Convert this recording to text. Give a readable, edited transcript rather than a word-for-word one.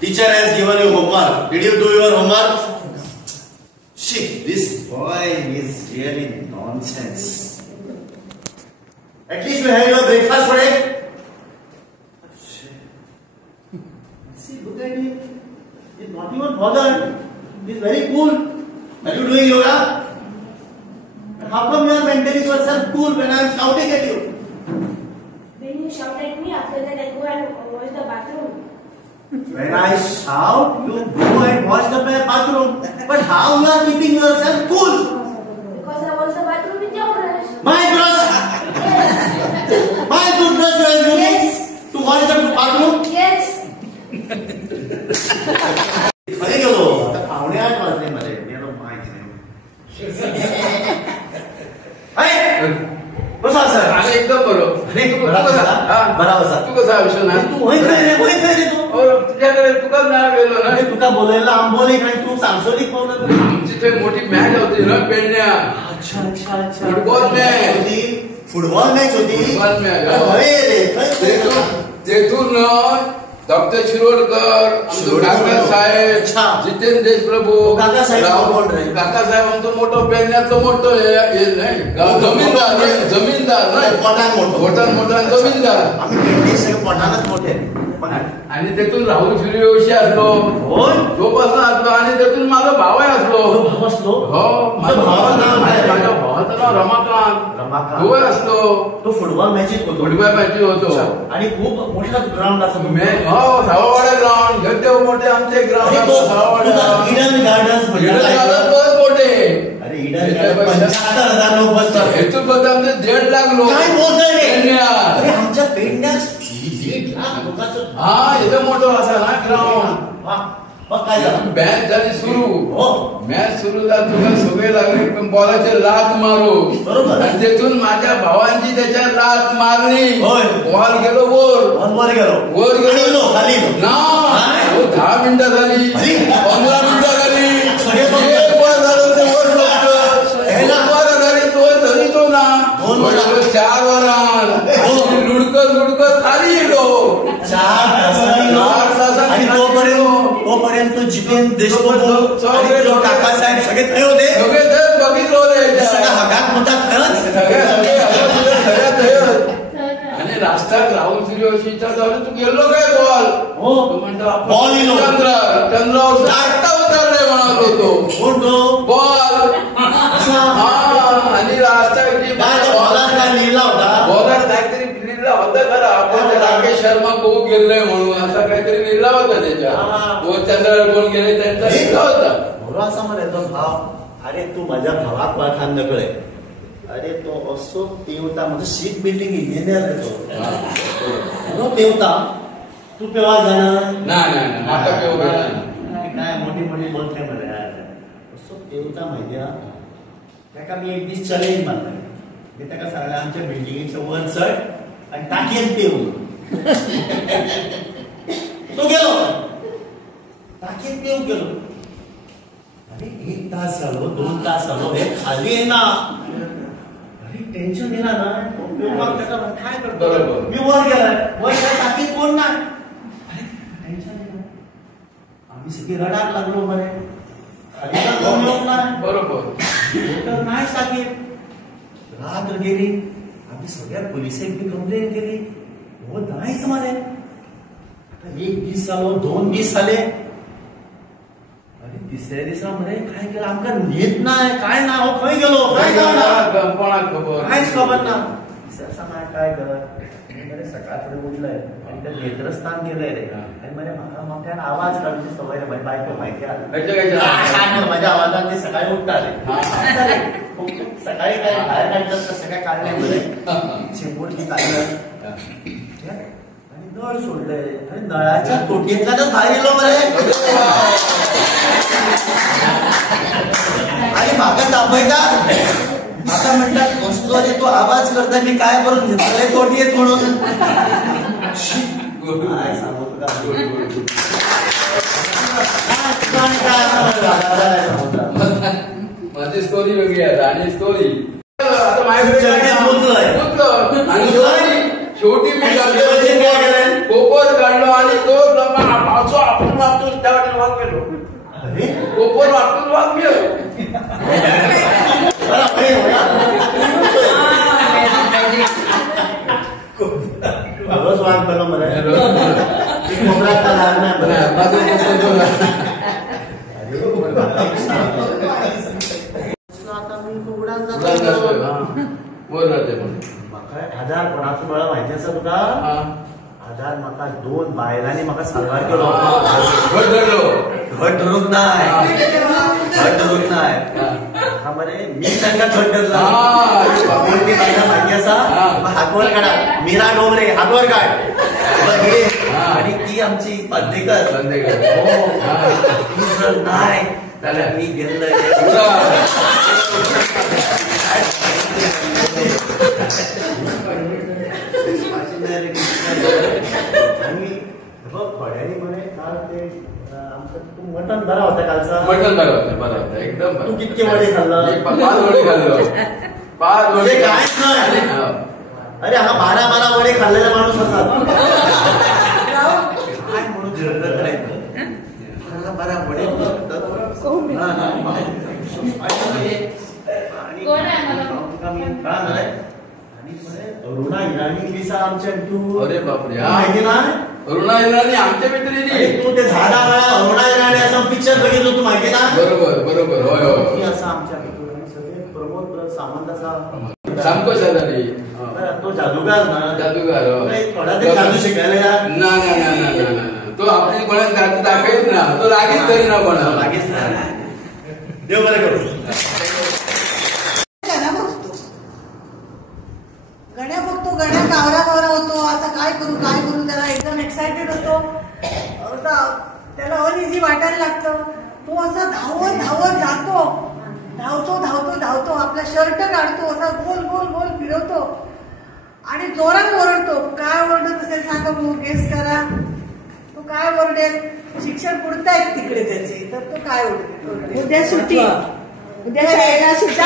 Teacher has given you homework. Did you do your homework? Shit, this boy is really nonsense. At least you had your breakfast today. See, look at him. He's not even bothered. He's very cool. Are you doing yoga? And how come you are maintaining yourself cool when I am shouting at you? When you shout at me, after that I go and wash the bathroom. When I shout, you go and wash the bathroom. But how you are keeping yourself cool? Because I wash the bathroom with your brush. My brush? Yes. My toothbrush you are using Yes. to wash the bathroom? Yes. खरे गेलो आता पावणे 8 वाजले मध्ये गेलो माहिती नाही बसा सर अरे एकदम बरोबर बरोबर तू कसा विषय ना तू होय रे तू तुझ्याकडे तुका नाव गेलो ना तुका बोलायला आंबोली आणि तू सांसोलिक बोलत आमची ते मोठी मॅच होती ना पेडण्या अच्छा फुटबॉल मॅच होती फुटबॉल मॅच होती फुटबॉल मॅच होय रे तेथून डॉक्टर शिरोडकर काका साहेब जितेंद्र देशप्रभू काका साहेब काका साहेब आमचं मोठं पेडण्याचं मोठं हे नाही जमीनदार नाही पोटान मोठा जमीनदार आम्ही पेडणे सगळे पोटानच मोठे आणि त्यातून राहुल सूर्यवंशी असलो तो पासून असलो आणि त्यातून माझा भाव असलो हो माझ्या भावाचं नाव रमाकांत तो असलो तो फुटबॉल मॅचीत होतो होतो आणि खूप मोठा ग्राउंड असतो हो साववाडा ग्राउंड गड्डे मोठे आमचे ग्राउंड ईडन गार्डन्स मोठे अरे ईडन गार्डन 75,000 लोक बसतात हेतून बघ आमचे 1.5 लाख लोक काय बोलतोय अरे आमच्या पेडण्यात 1.5 लाख लोकांचं हा एकदम मोठं असा ना ग्राउंड मग काय झालं मॅच झाली सुरू हो मॅच सुरू झाली तुला सगळे लागले बॉलाचे लात मारू बरोबर आणि तिथून माझ्या भावांची त्याच्या लात मारली होय बॉल गेलो वर गेलो खाली ना 10 मिनिटं झाली 15 मिनिटं झाली सगळे तो ना 4 वरान लुडकत खाली गेलो 4 तासांनी आणि तोपर्यंत जितेंद्र देशमुख काका साहेब सगळे खरे होते सगळे बघितलं सगळा हगात मोठा खरंच आणि राष्ट्रात राहुल सूर्यवंशीच्या जाऊन तू गेलो काय बॉल हो तो म्हणतो बॉल चंद्रावर डायरेक्ट उतरले म्हणालो तो बॉल आणि राष्ट्राची बॉलर काय लिहिला होता बॉलर काहीतरी लिहिला होता खरं आपण राकेश शर्मा कोण गेलोय म्हणून असा काहीतरी लिहिला होता त्याच्या तो चंद्रावर कोण गेले त्यांचा लिहिला होता मला असा म्हणायचा भाव अरे तू माझ्या भावाक वळखान नकळे अरे तो असो पेवता म्हणजे शीट बिल्डिंग इंजिनियर आहे तो पेवता तू पेवा जाणार नाही माका पेव काय मोठी बोलते मला असो पेवता माहिती त्याका मी एक दीस चॅलेंज मारला मी त्याका सांगला आमच्या बिल्डिंगच्या वर चढ आणि टाकयेन पेव तो गेलो टाकयेन पेव गेलो अरे 1 तास झालो 2 तास झालो हे खाली येना अरे टेन्शन येणार ना काय करतो मी वर गेलाय वर काय टाकीत कोण नाही अरे टेन्शन येणार आम्ही सगळे रडायला लागलो म्हणे खाली तर कोण येऊन नाही बरोबर नाही सांगेल रात्र गेली आम्ही सगळ्या पोलिसांनी कंप्लेंट केली हो नाहीच म्हणे आता 1 दिस झालो 2 दिस झाले अरे 3ऱ्या दिवसा म्हणे काय केलं आमका नेत नाही काय ना हो खंय गेलो काय कोणाक खबर काहीच खबर ना काय करत सकाळी उठलंय आणि त्या नेत्रस्थान गेलंय रे आणि म्हणजे मला मोठ्याने आवाज काढायची सवय माझी बायको माहिती आहे माझ्या आवाजात ते सकाळी उठतात सकाळी काय बाहेर काढतात कसं काय काढण्यामध्ये शेपूट काढलं आणि नळ सोडलंय आणि नळाच्या तोटीतल्याच बाहेर गेलो बरे आणि माका तापयता आता म्हणतात बसतो आणि तो आवाज करता मी काय करून घेतलंय तोटी येत म्हणून काय सांगू माझी स्टोरी वेगळी आहे आणि स्टोरी आता माझ्या शेवटी मी कोपर काढलो आणि तो आपण वाचून त्यावर वाद केलो कोपर वाचून वाद केलो रोज वाद बघा मला आधार कोणाचं मला माहिती असं तुका आधार म्हाका 2 बायलांनी म्हाका सांगार केलो घट धरूक नाही बरे मी त्यांना घट धरला कोणती बायला माहिती असा हातवर काढा मीरा डोंगरे हातवर काढ आणि ती आमची पाद्रेकर हो ती जर नाही त्याला मी गेलोय आणि थोड्यानी म्हणे काल ते आमचं तू मटण बरा होता कालचा मटण बरा होता एकदम तू कितके वडे खाल्लं 5 वडे खाल्लो 5 वडे कायच नाही अरे हा 12 वडे खाल्लेला माणूस असा काय म्हणून जळजळ करायचं खाल्ला 12 वडे अरुणा इराणी लिसा आमच्या तू अरे बापरे माहिती ना अरुणा इराणी आमच्या मित्रिणी तू ते झाडा अरुणा इराणी असं पिक्चर बघितलं तू माहिती ना बरोबर होय होय असं आमच्या सगळे प्रमोद सामंत असा सांगतो शेजारी तो जादूगार ना जादूगार थोडा तरी जादू शिकायला ना तो आपली कोणाला दाखवत ना तो लागेच तरी ना कोणा लागेच ना देव बरं करू गण्या बघतो गण्या कावरा होतो आता काय करू त्याला एकदम एक्सायटेड होतो त्याला अनइझी वाटायला लागतं तो असा धावत धावतो आपला शर्ट काढतो असा गोल फिरवतो आणि जोरात ओरडतो काय ओरडत असेल सांगा बघू गेस करा तो काय ओरडेल शिक्षण पुढतायत तिकडे त्याचे तर तो काय ओरडेल उद्या सुट्टी शाळेला सुट्टी